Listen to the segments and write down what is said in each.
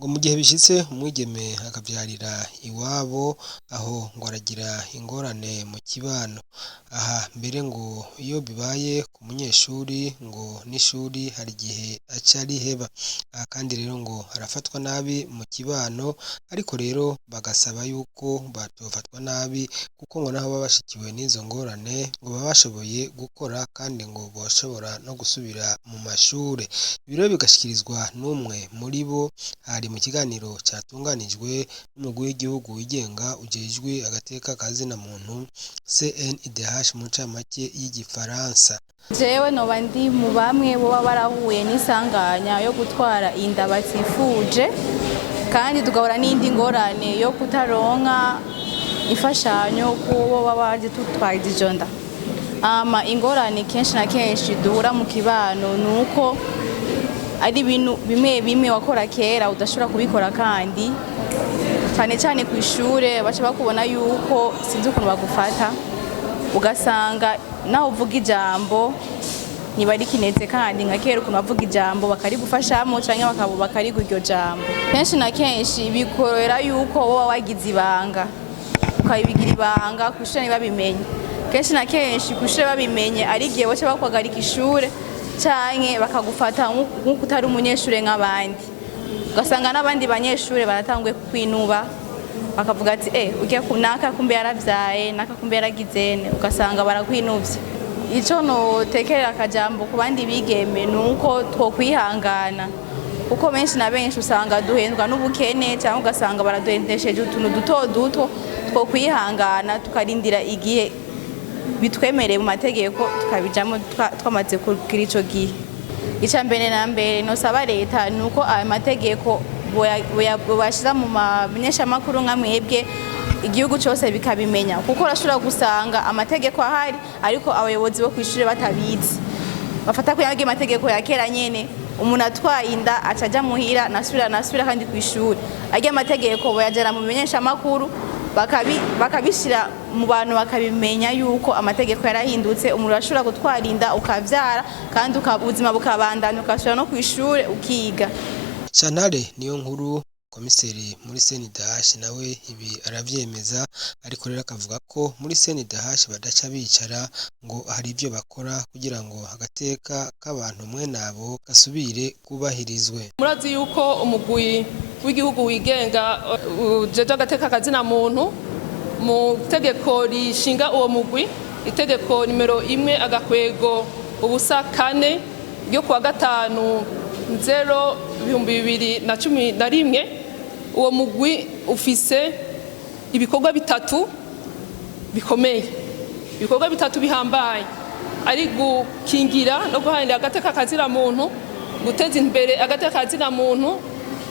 ngo mu gihe bishitse umwigeme akavyarira iwabo aho ngo aragira ingorane mu kibano. Aha mbere ngo iyo bibaye ku munyeshuri ngo n'ishuri hari igihe aca riheba. Aha kandi rero ngo arafatwa nabi mu kibano, ariko rero bagasaba yuko batofatwa nabi kuko ngo naho baba bashikiwe n'izo ngorane ngo baba bashoboye gukora kandi ngo boshobora no gusubira mu mashure. Ibiro bigashikirizwa n'umwe muri bo hari mu kiganiro cyatunganijwe n'umugwi w'igihugu wigenga ujejwe agateka kazina muntu CNIDH mu ncamake y'igifaransa. Jewe noba ndi mu bamwe boba barahuye n'isanganya yo gutwara inda batifuje, kandi tugahura n'indi ngorane yo kutaronka imfashanyo kubo baba tutwaye izo nda. Ingorane kenshi na kenshi duhura mu kibano nuko ari ibintu bimwe wakora kera udashobora kubikora, kandi cyane cyane ku ishure baca bakubona yuko sinzi ukuntu bagufata, ugasanga naho uvuga ijambo ntibari kinetse, kandi nka kera ukuntu bavuga ijambo bakarigufashamo cyangwa bakarigwa iryo jambo. Kenshi na kenshi bikorera yuko wowe wagize ibanga ukabigira ibanga ku ishure ntibabimenye. Kenshi na kenshi ku ishure babimenye ari igihe baca bakwagarika ishure canke bakagufata nk'uko utari umunyeshure nk'abandi, ugasanga n'abandi banyeshure baratanguye kukwinuba bakavuga ati ugiye kunaka kumbe yaravyaye naka kumbe yaragizene, ugasanga barakwinuvye. Ico notekerera akajambo ku bandi bigeme nuko twokwihangana, kuko benshi na benshi usanga duhendwa n'ubukene cyangwa ugasanga baraduhendesheje utuntu duto duto. Twokwihangana tukarindira igihe bitwemereye mu mategeko tukabijamo twamaze kugira ico gihe. Ica mbere na mbere nosaba leta nuko aya mategeko boyashiza mu menyeshamakuru nka mwebwe, igihugu cyose bikabimenya, kuko urashobora gusanga amategeko ahari ariko abayobozi bo kw'ishure batabizi, bafata ko yage amategeko ya kera nyene umuntu atwaye inda acaja muhira nasubira kandi kw'ishure. Age amategeko boyajana mu menyeshamakuru bakabishira mu bantu bakabimenya yuko amategeko yarahindutse, umuntu ashobora gutwara inda ukavyara kandi ubuzima bukabandana, ukashobora no kw'ishure ukiga. Santare niyo nkuru komiseri muri CNIDH nawe ibi aravyemeza, ariko rero akavuga ko muri CNIDH badaca bicara ngo hari ibyo bakora kugira ngo agateka k'abantu mwe nabo gasubire kubahirizwe. Murazi yuko umugwi w'igihugu wigenga ujeje agateka kazina muntu mu tegeko rishinga uwo mugwi, itegeko nimero 1 agakwego ubusa 4 ryo kuwa 5/0/2011, uwo mugwi ufise ibikorwa bitatu bikomeye, ibikorwa bitatu bihambaye, ari gukingira no guhanira agateka kazina muntu, guteza imbere agateka kazina muntu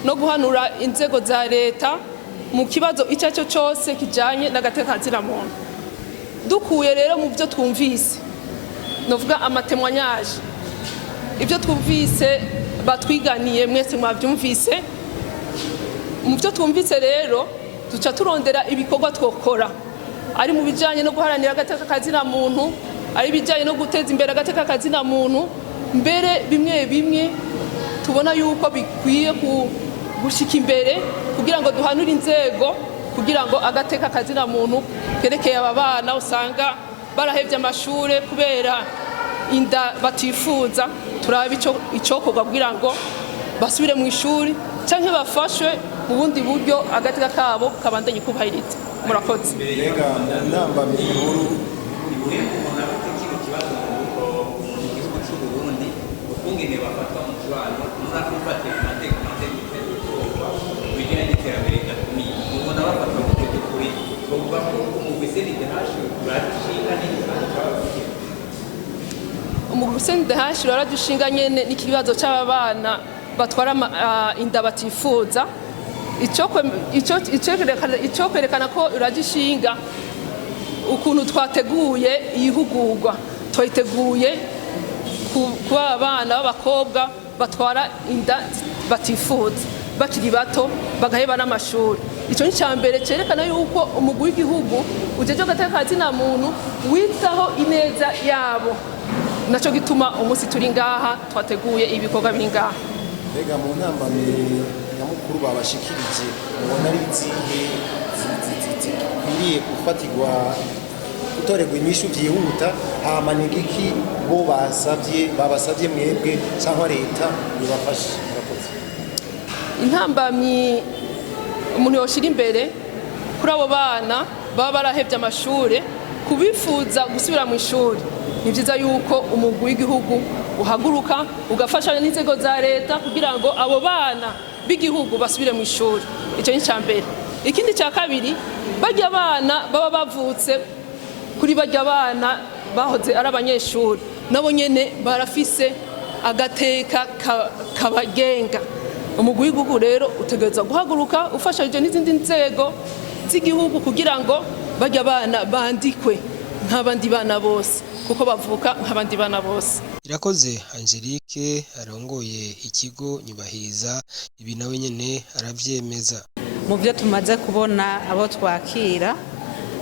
no guhanura inzego za leta mu kibazo icyo cyose kijanye n'agateka kazina muntu. Dukuye rero mu byo twumvise, novuga amatemwanyaje, ibyo twumvise batwiganiye mwese mwabyumvise, mu byo twumvise rero duca turondera ibikorwa twokora, ari mu bijanye no guharanira agateka kazina muntu, ari bijanye no guteza imbere agateka kazina muntu, mbere bimwe tubona yuko bikwiye gushika imbere kugira ngo duhanure inzego, kugira ngo agateka kazina muntu kerekeye aba bana usanga barahevye amashure kubera inda batifuza, turaba icokorwa kugira ngo basubire mu ishuri canke bafashwe mu bundi buryo agateka kabo kabandanye kubahiriza. Murakoze. Umugwi CNIDH waradushinga nyene n'ikibazo c'abana batwara inda batifuza. Ico kwerekana ko uragishinga ukuntu twateguye ihugurwa, twiteguye kuba abana b'abakobwa batwara inda batifuza bakiri bato bagaheba n'amashuri. Ico ni cyambere cerekana yuko umugwi w'igihugu ujeje agateka kazina muntu witaho ineza yabo, naco gituma umunsi turi ngaha twateguye ibikorwa biri ngaha. Mbega mu ntambamye nyamukuru babashikirije mubona ari izihe zikwiriye gufatirwa gutorerwa inyishu byihuta hama n'igiki bo babasabye mwebwe cyangwa leta bibafashe. Intambamyi umuntu yoshira imbere kuri abo bana baba barahevye amashure kubifuza gusubira mu ishuri. Ni vyiza yuko umugwi w'igihugu uhaguruka ugafashanya n'inzego za leta kugira ngo abo bana b'igihugu basubire mu ishuri. Ico ni cambere. Ikindi ca kabiri, barya abana baba bavutse kuri barya abana bahoze ari abanyeshuri nabo nyene barafise agateka kabagenga. Umugwi w'igihugu rero utegereza guhaguruka ufashanyije n'izindi nzego z'igihugu kugira ngo barya abana bandikwe nk'abandi bana bose kuko bavuka nk'abandi bana bose. Irakoze Angelique arongoye ikigo nyubahiriza ibi nawe nyene aravyemeza. Mu byo tumaze kubona abo twakira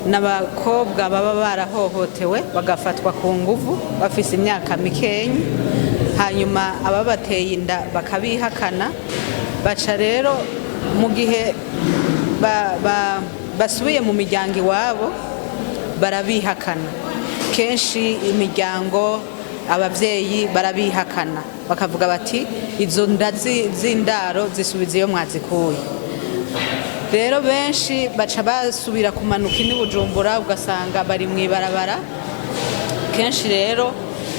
n'abakobwa baba barahohotewe bagafatwa ku nguvu bafise imyaka mikenyi, hanyuma ababateye inda bakabihakana, baca rero mu gihe basubiye mu miryango iwabo barabihakana. Kenshi imiryango abavyeyi barabihakana bakavuga bati izo nda z'indaro zisubiza iyo mwazikuye. Rero benshi baca basubira kumanuka ni Bujumbura ugasanga bari mwibarabara. Kenshi rero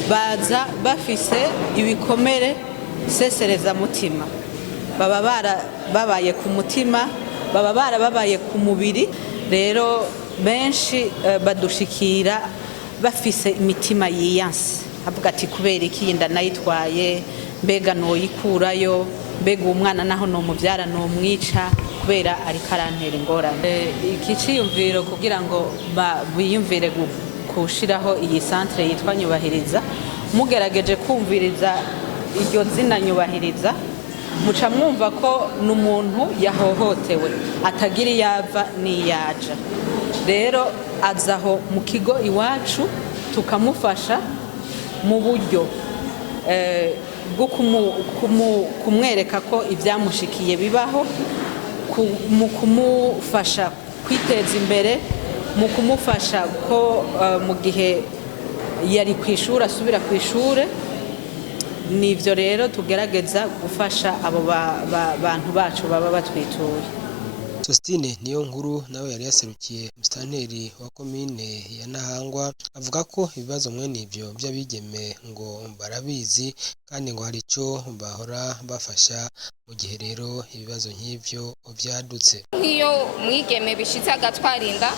baza bafise ibikomere sesereza mutima, baba barababaye ku mutima, baba barababaye ku mubiri. Rero benshi badushikira bafise imitima yiyanse, avuga ati kubera iki inda nayitwaye, mbega noyikurayo, mbega umwana naho no muvyara no mwica kubera ari karantera ingorane. Iki ciyumviro kugira ngo biyumvire kushiraho iyi centre yitwa Nyubahiriza, mugerageje kumviriza iryo zina Nyubahiriza muca mwumva ko n'umuntu yahohotewe atagira yava niyaja. Rero azaho mu kigo iwacu tukamufasha mu buryo bwo kumwereka ko ibyamushikiye bibaho, mu kumufasha kwiteza imbere, mu kumufasha ko mu gihe yari ku ishuri asubira ku ishuri. Nivyo rero tugerageza gufasha abo bantu bacu baba batwituye. Sostine niyo nkuru nawe yari yaserukiye musitanteri wa komine ya Ntahangwa, avuga ko ibibazo mwene ivyo by'abigeme ngo barabizi kandi ngo hari ico bahora bafasha mu gihe rero ibibazo nk'ivyo vyadutse. Nk'iyo mwigeme bishitse agatwarinda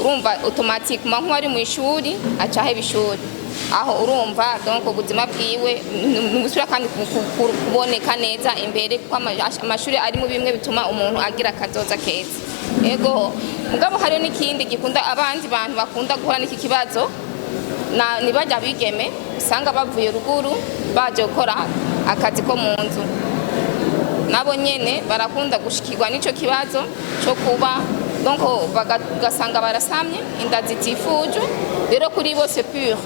urumva automatiquement nk'uwari mu ishuri acahe bishuri aho urumva donc ubuzima bwiwe n'ubusura kandi kuboneka neza imbere kwa amashuri ari mu bimwe bituma umuntu agira kazoza keza. Ego mugabo hari n'ikindi gikunda abandi bantu bakunda guhura n'iki kibazo ni bajya bigeme usanga bavuye ruguru baje gukora akazi ko mu nzu, nabo nyene barakunda gushikirwa n'ico kibazo cyo kuba donc bagasanga barasamye inda zitifuje. Rero kuri bose pure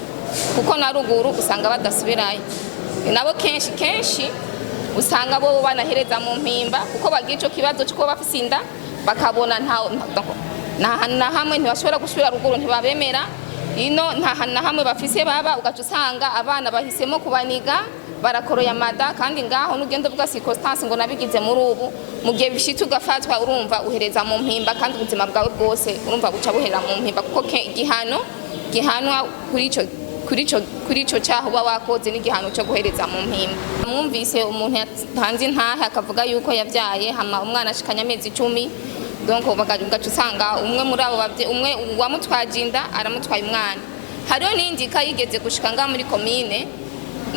kuko na ruguru usanga badasubirayo, nabo kenshi usanga bo banahereza mu mpimba kuko bagira ico kibazo cyo bafise inda bakabona nta hamwe ntibashobora gusubira ruguru, ntibabemera ino nta hamwe bafise baba, ugaca usanga abana bahisemo kubaniga barakoroya mada kandi ngaho n'ugenda vuga circonstance ngo nabigize muri ubu mu gihe bishitse ugafatwa urumva uhereza mu mpimba kandi ubuzima bwawe bwose urumva guca buhera mu mpimba kuko gihanwa kuri ico cyaho uba wakoze n'igihano cyo guhereza mu mpimba. Mwumvise umuntu yatanze intahe akavuga yuko yavyaye hama umwana ashikanya amezi 10, donc bagaca usanga umwe muri abo umwe wamutwaje inda aramutwaye umwana. Hariho n'indika yigeze gushika nga muri komine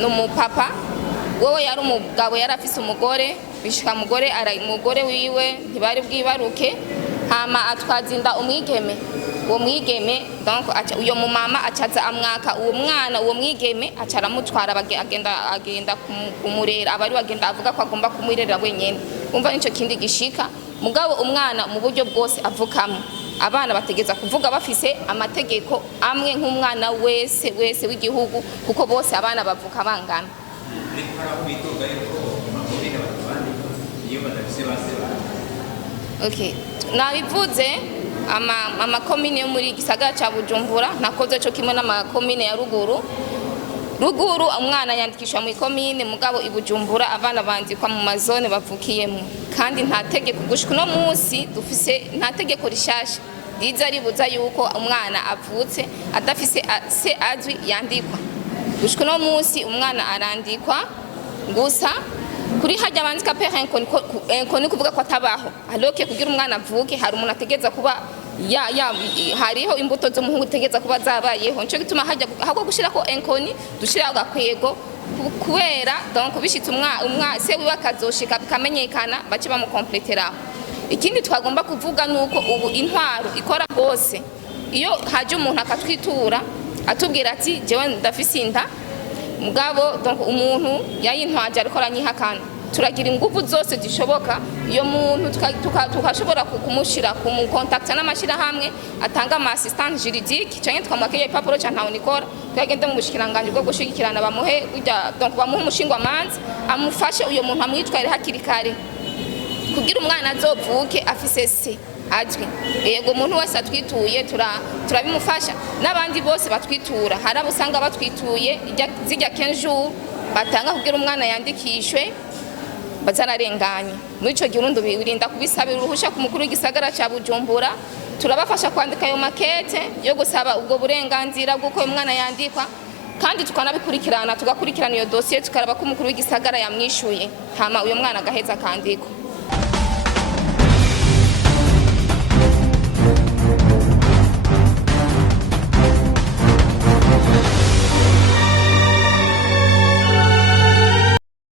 n'umupapa wowe yari umugabo yari afise umugore bishika umugore wiwe ntibari bwibaruke hama atwaza inda umwigeme. Uwo mwigeme donc uyo mumama acaza amwaka uwo mwana uwo mwigeme acaramutwara agenda kumurera abari bagenda avuga ko agomba kumwirera wenyene. Umva nico kindi gishika mugabo umwana mu buryo bwose avukamo abana bategeza kuvuga bafise amategeko amwe nk'umwana wese w'igihugu kuko bose abana bavuka bangana. Iyo Okay, nabivuze amakomine yo muri gisagara ca Bujumbura nakoze cyo kimwe n'amakomine ya ruguru umwana yandikishwa mu ikomine mugabo i Bujumbura abana bandikwa mu mazone bavukiyemo kandi nta tegeko gushika no munsi dufise nta tegeko rishasha riza ribuza yuko umwana avutse adafise se azwi yandikwa gushika no munsi umwana arandikwa gusa kuri hajya bandika pere enkoni kuvuga ko atabaho aloke kugira umwana avuke hari umuntu ategeza kuba hariho imbuto zo muhungu tegeza kuba zabayeho nico gituma hajya ahubwo gushira ko enkoni dushira gakwego kubera donc bishitse se wiwe akazoshika bikamenyekana bace bamukompletera. Ikindi twagomba kuvuga nuko ubu intwaro ikora bose iyo haje umuntu akatwitura atubwira ati jewe ndafise inda mugabo donc umuntu yayintwaje ariko aranyihakana turagira ingufu zose zishoboka iyo muntu tukashobora kumushira ku contact n'amashira hamwe atanga ama assistance juridique cyane twamwakeye ipapuro cya ntawo nikora twagende mu bushikiranganje bwo gushigikirana bamuhe donc bamuhe umushinga amanzi amufashe uyo muntu amwitwarire hakiri kare kugira umwana azovuke afise se azwi. Yego umuntu wese atwituye turabimufasha n'abandi bose batwitura hari abusanga batwituye zijya 15 jours batanga kugira umwana yandikishwe bazararenganye muri ico girundo birinda kubisabira uruhusha ku mukuru w'igisagara ca Bujumbura turabafasha kwandika ayo makete yo gusaba ubwo burenganzira bw'uko umwana yandikwa kandi tukanabikurikirana tugakurikirana iyo dossier tukaraba ko umukuru w'igisagara yamwishuye hama uyo mwana agaheza kandikwa.